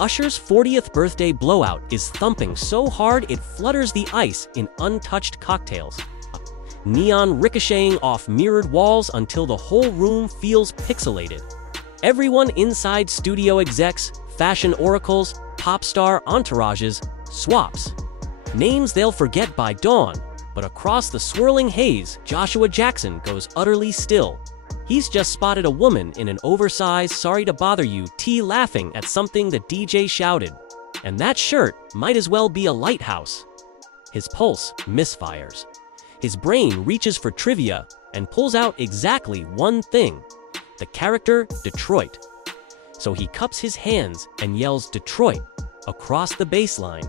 Usher's 40th birthday blowout is thumping so hard it flutters the ice in untouched cocktails. Neon ricocheting off mirrored walls until the whole room feels pixelated. Everyone inside, studio execs, fashion oracles, pop star entourages, swaps. Names they'll forget by dawn, but across the swirling haze, Joshua Jackson goes utterly still. He's just spotted a woman in an oversized "sorry to bother you" tee laughing at something the DJ shouted. And that shirt might as well be a lighthouse. His pulse misfires. His brain reaches for trivia and pulls out exactly one thing: the character Detroit. So he cups his hands and yells "Detroit" across the baseline.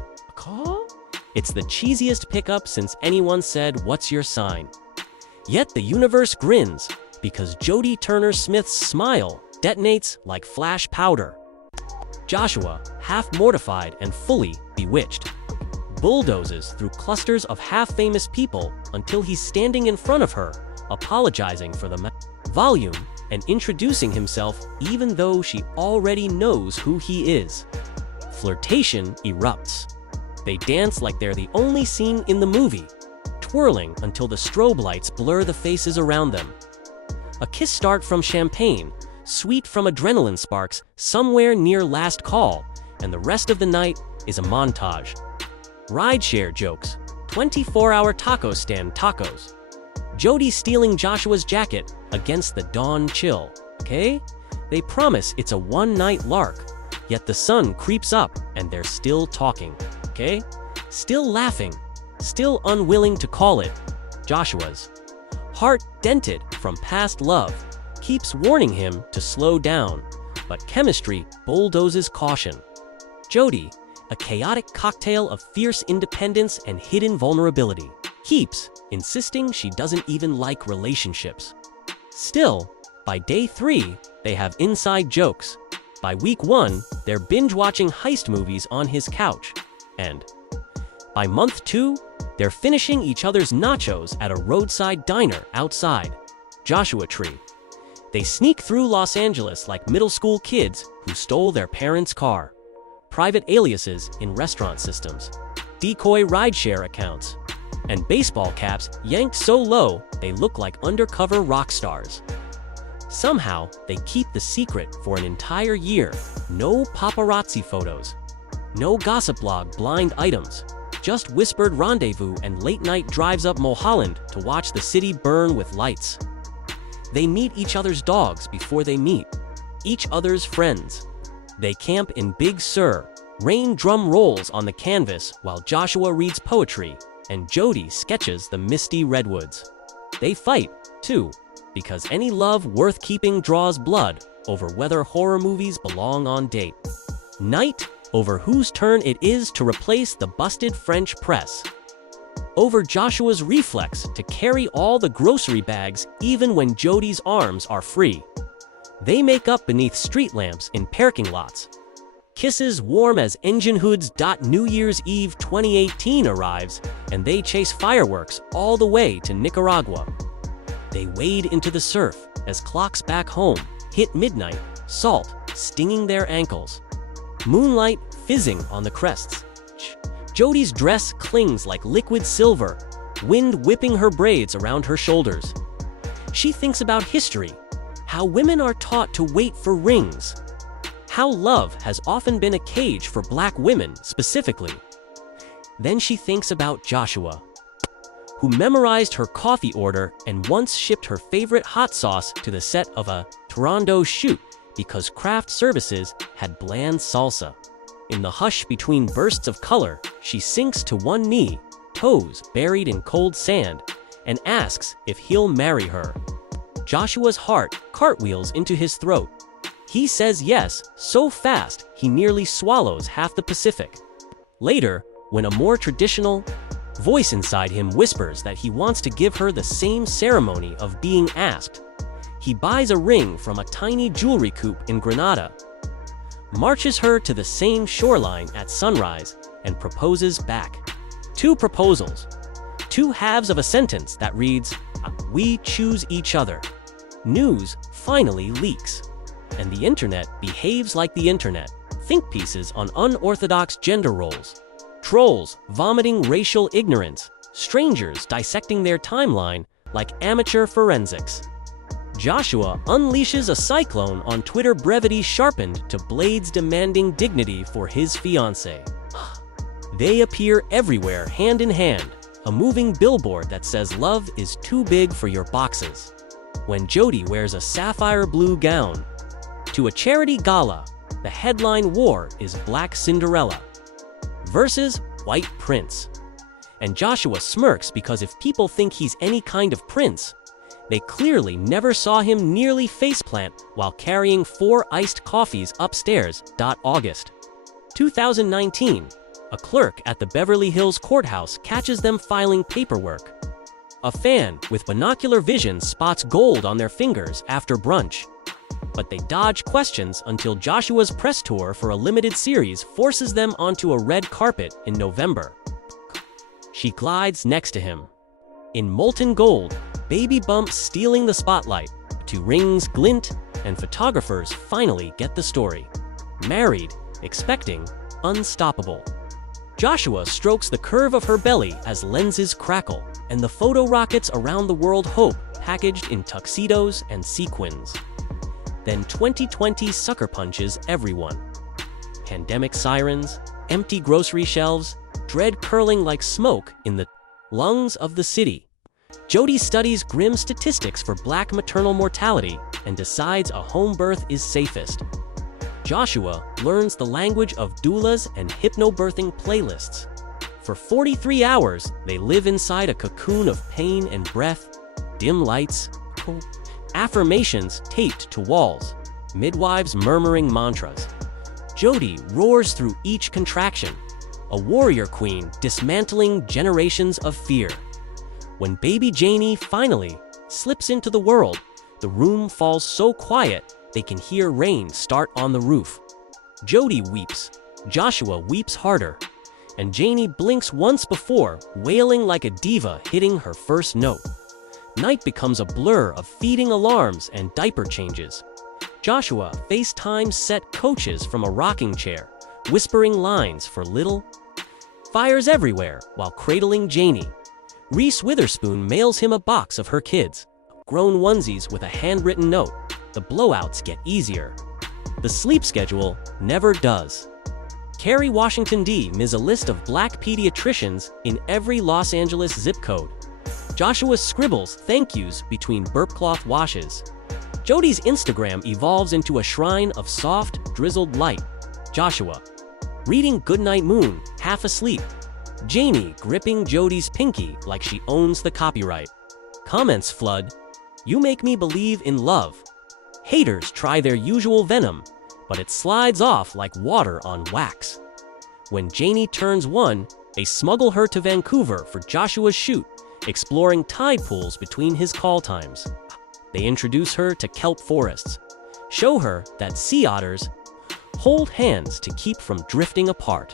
It's the cheesiest pickup since anyone said "What's your sign?" Yet the universe grins, because Jodie Turner-Smith's smile detonates like flash powder. Joshua, half mortified and fully bewitched, bulldozes through clusters of half-famous people until he's standing in front of her, apologizing for the volume and introducing himself even though she already knows who he is. Flirtation erupts. They dance like they're the only scene in the movie, twirling until the strobe lights blur the faces around them. A kiss start from champagne, sweet from adrenaline sparks somewhere near last call, and the rest of the night is a montage. Rideshare jokes, 24-hour taco stand tacos, Jodie stealing Joshua's jacket against the dawn chill, okay? They promise it's a one-night lark, yet the sun creeps up and they're still talking, okay? Still laughing, still unwilling to call it. Joshua's heart, dented from past love, keeps warning him to slow down, but chemistry bulldozes caution. Jodie, a chaotic cocktail of fierce independence and hidden vulnerability, keeps insisting she doesn't even like relationships. Still, by day 3, they have inside jokes. By week 1, they're binge-watching heist movies on his couch. And by month 2, they're finishing each other's nachos at a roadside diner outside Joshua Tree. They sneak through Los Angeles like middle school kids who stole their parents' car. Private aliases in restaurant systems, decoy rideshare accounts, and baseball caps yanked so low they look like undercover rock stars. Somehow, they keep the secret for an entire year. No paparazzi photos, no gossip blog blind items, just whispered rendezvous and late-night drives up Mulholland to watch the city burn with lights. They meet each other's dogs before they meet each other's friends. They camp in Big Sur. Rain drum rolls on the canvas while Joshua reads poetry and Jodie sketches the misty redwoods. They fight, too, because any love worth keeping draws blood over whether horror movies belong on date night, over whose turn it is to replace the busted French press, over Joshua's reflex to carry all the grocery bags even when Jodie's arms are free. They make up beneath street lamps in parking lots. Kisses warm as engine hoods. New Year's Eve 2018 arrives, and they chase fireworks all the way to Nicaragua. They wade into the surf as clocks back home hit midnight, salt stinging their ankles. Moonlight fizzing on the crests. Jodie's dress clings like liquid silver, wind whipping her braids around her shoulders. She thinks about history, how women are taught to wait for rings, how love has often been a cage for Black women specifically. Then she thinks about Joshua, who memorized her coffee order and once shipped her favorite hot sauce to the set of a Toronto shoot because craft services had bland salsa. In the hush between bursts of color, she sinks to one knee, toes buried in cold sand, and asks if he'll marry her. Joshua's heart cartwheels into his throat. He says yes so fast he nearly swallows half the Pacific. Later, when a more traditional voice inside him whispers that he wants to give her the same ceremony of being asked, he buys a ring from a tiny jewelry coupe in Granada, marches her to the same shoreline at sunrise, and proposes back. 2 proposals, 2 halves of a sentence that reads, "We choose each other." News finally leaks, and the internet behaves like the internet, think pieces on unorthodox gender roles. Trolls vomiting racial ignorance. Strangers dissecting their timeline like amateur forensics. Joshua unleashes a cyclone on Twitter, brevity sharpened to blades demanding dignity for his fiancée. They appear everywhere hand in hand, a moving billboard that says love is too big for your boxes. When Jodie wears a sapphire blue gown to a charity gala, the headline war is Black Cinderella versus White Prince. And Joshua smirks because if people think he's any kind of prince, they clearly never saw him nearly faceplant while carrying 4 iced coffees upstairs. August 2019, a clerk at the Beverly Hills courthouse catches them filing paperwork. A fan with binocular vision spots gold on their fingers after brunch. But they dodge questions until Joshua's press tour for a limited series forces them onto a red carpet in November. She glides next to him. In molten gold, baby bumps stealing the spotlight. 2 rings glint, and photographers finally get the story. Married, expecting, unstoppable. Joshua strokes the curve of her belly as lenses crackle, and the photo rockets around the world hope, packaged in tuxedos and sequins. Then 2020 sucker punches everyone. Pandemic sirens, empty grocery shelves, dread curling like smoke in the lungs of the city. Jodie studies grim statistics for Black maternal mortality and decides a home birth is safest. Joshua learns the language of doulas and hypnobirthing playlists. For 43 hours, they live inside a cocoon of pain and breath, dim lights, affirmations taped to walls, midwives murmuring mantras. Jodie roars through each contraction, a warrior queen dismantling generations of fear. When baby Janie finally slips into the world, the room falls so quiet they can hear rain start on the roof. Jodie weeps, Joshua weeps harder, and Janie blinks once before, wailing like a diva hitting her first note. Night becomes a blur of feeding alarms and diaper changes. Joshua FaceTimes set coaches from a rocking chair, whispering lines for little. Fires everywhere while cradling Janie. Reese Witherspoon mails him a box of her kids' grown onesies with a handwritten note. The blowouts get easier. The sleep schedule never does. Kerry Washington D.'s a list of Black pediatricians in every Los Angeles zip code. Joshua scribbles thank yous between burp cloth washes. Jodie's Instagram evolves into a shrine of soft, drizzled light. Joshua reading Goodnight Moon, half asleep. Janie gripping Jodie's pinky like she owns the copyright. Comments flood. You make me believe in love. Haters try their usual venom, but it slides off like water on wax. When Janie turns 1, they smuggle her to Vancouver for Joshua's shoot, exploring tide pools between his call times. They introduce her to kelp forests, show her that sea otters hold hands to keep from drifting apart.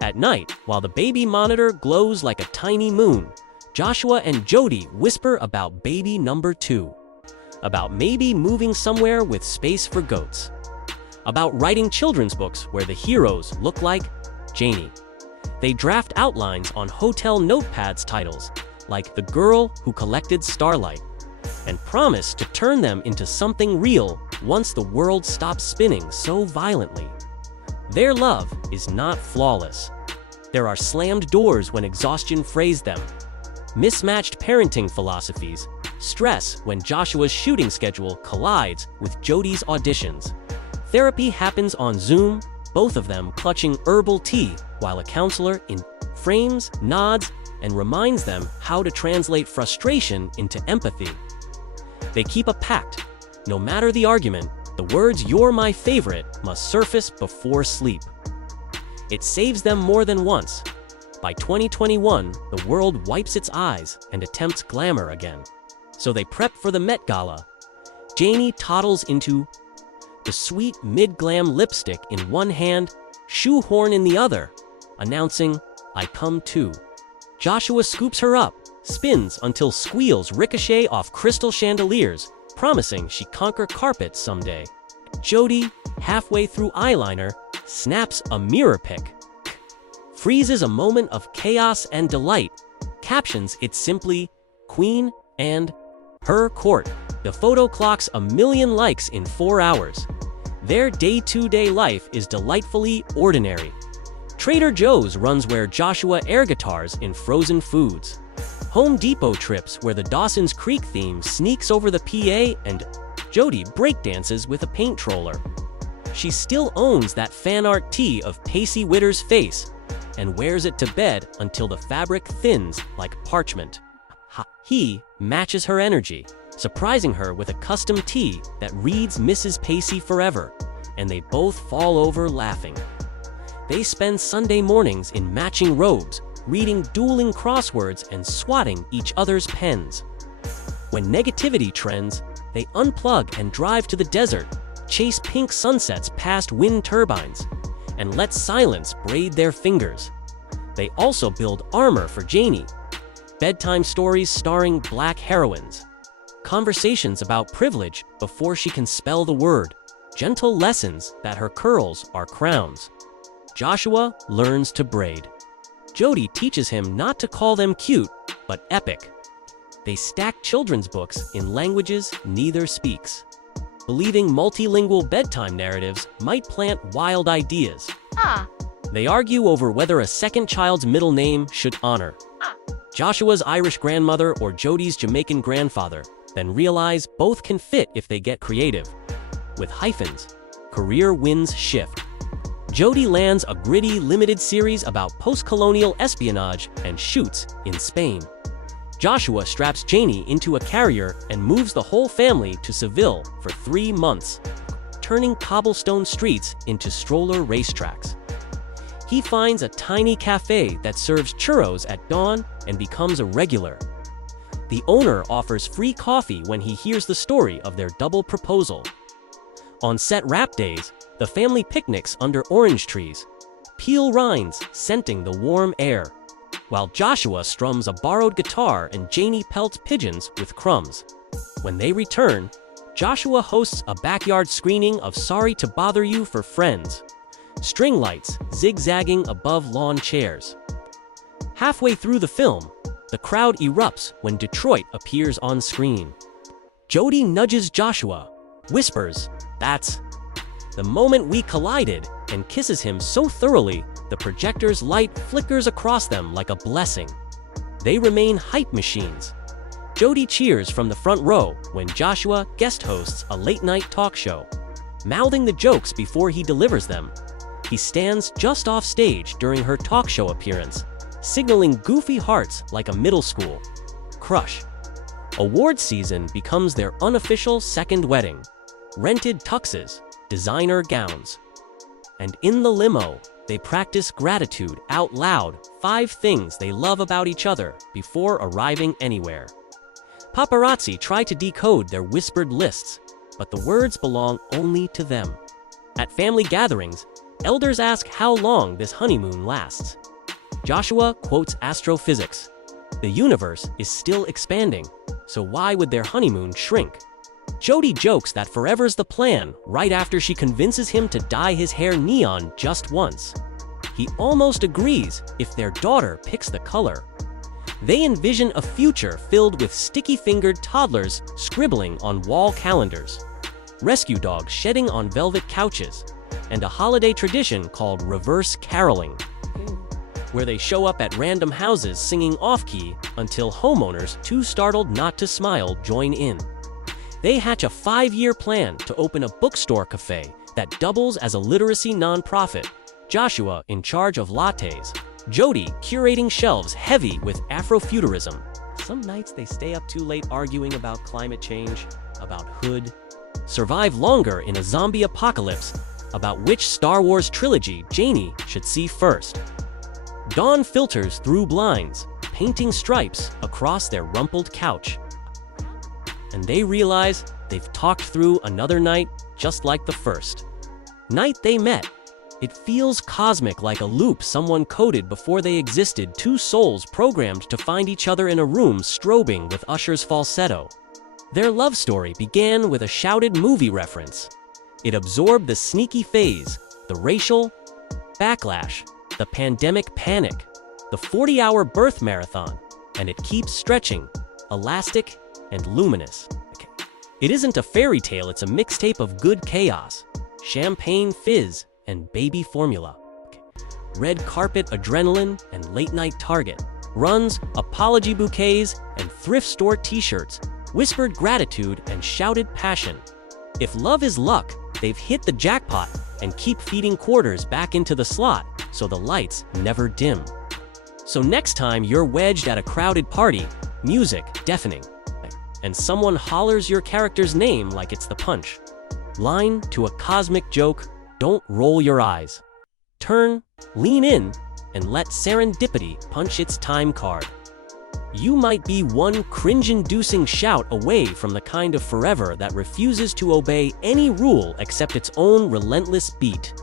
At night, while the baby monitor glows like a tiny moon, Joshua and Jodie whisper about baby number 2, about maybe moving somewhere with space for goats, about writing children's books where the heroes look like Janie. They draft outlines on hotel notepads titles, like The Girl Who Collected Starlight, and promise to turn them into something real once the world stops spinning so violently. Their love is not flawless. There are slammed doors when exhaustion frays them, mismatched parenting philosophies, stress when Joshua's shooting schedule collides with Jodie's auditions. Therapy happens on Zoom, both of them clutching herbal tea while a counselor frames, nods, and reminds them how to translate frustration into empathy. They keep a pact. No matter the argument, the words "you're my favorite" must surface before sleep. It saves them more than once. By 2021, the world wipes its eyes and attempts glamour again. So they prep for the Met Gala. Janie toddles into the sweet mid-glam lipstick in one hand, shoehorn in the other, announcing, "I come too." Joshua scoops her up, spins until squeals ricochet off crystal chandeliers, promising she conquer carpets someday. Jodie, halfway through eyeliner, snaps a mirror pic, freezes a moment of chaos and delight, captions it simply, Queen and her court. The photo clocks 1 million likes in 4 hours. Their day-to-day life is delightfully ordinary. Trader Joe's runs where Joshua air guitars in frozen foods. Home Depot trips where the Dawson's Creek theme sneaks over the PA, and Jodie breakdances with a paint troller. She still owns that fan art tee of Pacey Witter's face and wears it to bed until the fabric thins like parchment. He matches her energy, surprising her with a custom tee that reads Mrs. Pacey forever, and they both fall over laughing. They spend Sunday mornings in matching robes, reading dueling crosswords and swatting each other's pens. When negativity trends, they unplug and drive to the desert, chase pink sunsets past wind turbines, and let silence braid their fingers. They also build armor for Janie, bedtime stories starring black heroines, conversations about privilege before she can spell the word, gentle lessons that her curls are crowns. Joshua learns to braid. Jodie teaches him not to call them cute, but epic. They stack children's books in languages neither speaks, believing multilingual bedtime narratives might plant wild ideas. They argue over whether a second child's middle name should honor Joshua's Irish grandmother or Jodie's Jamaican grandfather, then realize both can fit if they get creative. With hyphens, career winds shift. Jodie lands a gritty limited series about post-colonial espionage and shoots in Spain. Joshua straps Janie into a carrier and moves the whole family to Seville for 3 months, turning cobblestone streets into stroller racetracks. He finds a tiny cafe that serves churros at dawn and becomes a regular. The owner offers free coffee when he hears the story of their double proposal. On set rap days, the family picnics under orange trees, peel rinds scenting the warm air, while Joshua strums a borrowed guitar and Janie pelts pigeons with crumbs. When they return, Joshua hosts a backyard screening of Sorry to Bother You for Friends, string lights zigzagging above lawn chairs. Halfway through the film, the crowd erupts when Detroit appears on screen. Jodie nudges Joshua, whispers, "That's the moment we collided," and kisses him so thoroughly the projector's light flickers across them like a blessing. They remain hype machines. Jodie cheers from the front row when Joshua guest hosts a late-night talk show, mouthing the jokes before he delivers them. He stands just off stage during her talk show appearance, signaling goofy hearts like a middle school crush. Award season becomes their unofficial second wedding. Rented tuxes, designer gowns. And in the limo, they practice gratitude out loud, 5 things they love about each other before arriving anywhere. Paparazzi try to decode their whispered lists, but the words belong only to them. At family gatherings, elders ask how long this honeymoon lasts. Joshua quotes astrophysics. The universe is still expanding, so why would their honeymoon shrink? Jodie jokes that forever's the plan right after she convinces him to dye his hair neon just once. He almost agrees if their daughter picks the color. They envision a future filled with sticky-fingered toddlers scribbling on wall calendars, rescue dogs shedding on velvet couches, and a holiday tradition called reverse caroling, where they show up at random houses singing off-key until homeowners too startled not to smile join in. They hatch a 5-year plan to open a bookstore cafe that doubles as a literacy nonprofit, Joshua in charge of lattes, Jodie curating shelves heavy with Afrofuturism. Some nights they stay up too late arguing about climate change, about hood, survive longer in a zombie apocalypse, about which Star Wars trilogy Janie should see first. Dawn filters through blinds, painting stripes across their rumpled couch. And they realize they've talked through another night just like the first night they met. It feels cosmic, like a loop someone coded before they existed, 2 souls programmed to find each other in a room strobing with Usher's falsetto. Their love story began with a shouted movie reference. It absorbed the sneaky phase, The racial backlash, the pandemic panic, the 40-hour birth marathon, and it keeps stretching, elastic and luminous. It isn't a fairy tale, it's a mixtape of good chaos, champagne fizz, and baby formula. Red carpet adrenaline and late-night Target. Runs, apology bouquets, and thrift store t-shirts. Whispered gratitude and shouted passion. If love is luck, they've hit the jackpot and keep feeding quarters back into the slot so the lights never dim. So next time you're wedged at a crowded party, music deafening, and someone hollers your character's name like it's the punch line to a cosmic joke, don't roll your eyes. Turn, lean in, and let serendipity punch its time card. You might be one cringe-inducing shout away from the kind of forever that refuses to obey any rule except its own relentless beat.